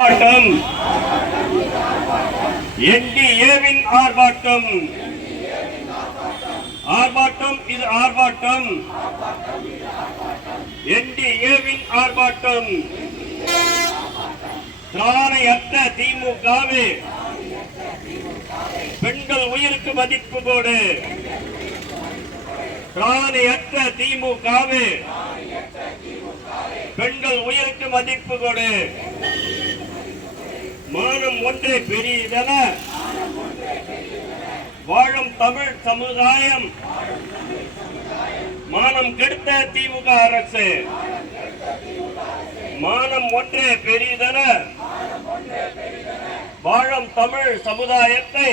ஆர்ப்பாட்டம் என்டிஏவின் ஆர்ப்பாட்டம் ஆர்ப்பாட்டம் இது ஆர்ப்பாட்டம் என்டிஏவின் ஆர்ப்பாட்டம் திராணையற்ற திமுகவே பெண்கள் உயிருக்கு மதிப்பு கொடு திராணையற்ற திமுகவே பெண்கள் உயிருக்கு மதிப்பு கொடு மானம் ஒன்றே பெரியதென வாழும் தமிழ் சமுதாயம் மானம் கெடுத்த திமுக அரசு மானம் ஒன்றே பெரியதென வாழும் தமிழ் சமுதாயத்தை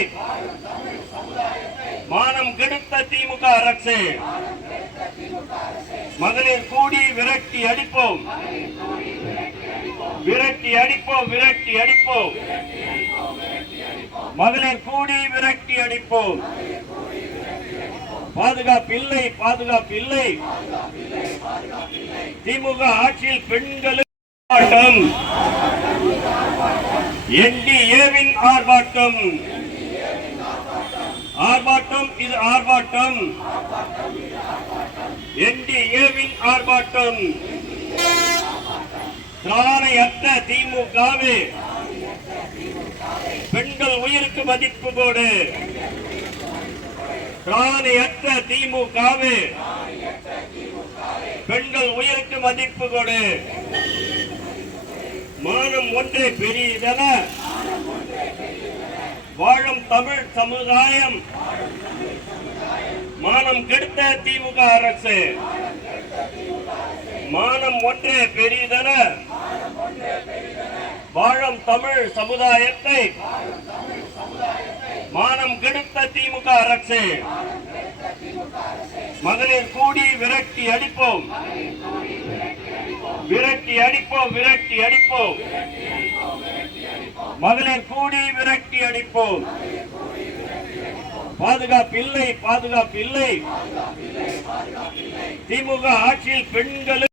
மானம் கெடுத்த திமுக அரசு மகளிர் கூடி விரட்டி அடிப்போம் விரட்டி அடிப்போம் விரட்டி அடிப்போம் மகளிர் கூடி விரட்டி அடிப்போம் பாதுகாப்பில்லை பாதுகாப்பில்லை திமுக ஆட்சியில் பெண்களுக்கு ஆர்ப்பாட்டம் என்டிஏவின் ஆர்ப்பாட்டம் ஆர்ப்பாட்டம் இது ஆர்ப்பாட்டம் என்டிஏவின் ஆர்ப்பாட்டம் திராணையற்ற திமுகவே பெண்கள் உயிருக்கு மதிப்பு கொடு திராணையற்ற திமுகவே பெண்கள் உயிருக்கு மதிப்பு கொடு மானம் ஒன்றே பெரியதென வாழும் தமிழ் சமுதாயம் மானம் கெடுத்த திமுக அரசு மானம் ஒன்றே பெரியதென வாழும் தமிழ் சமுதாயத்தை மானம் கெடுத்த திமுக அரசு மகளிர் கூடி விரட்டி அடிப்போம் விரட்டி அடிப்போம் விரட்டி அடிப்போம் மகளிர் கூடி விரட்டி அடிப்போம் பாதுகாப்பில்லை பாதுகாப்பில்லை திமுக ஆட்சியில் பெண்களுக்கு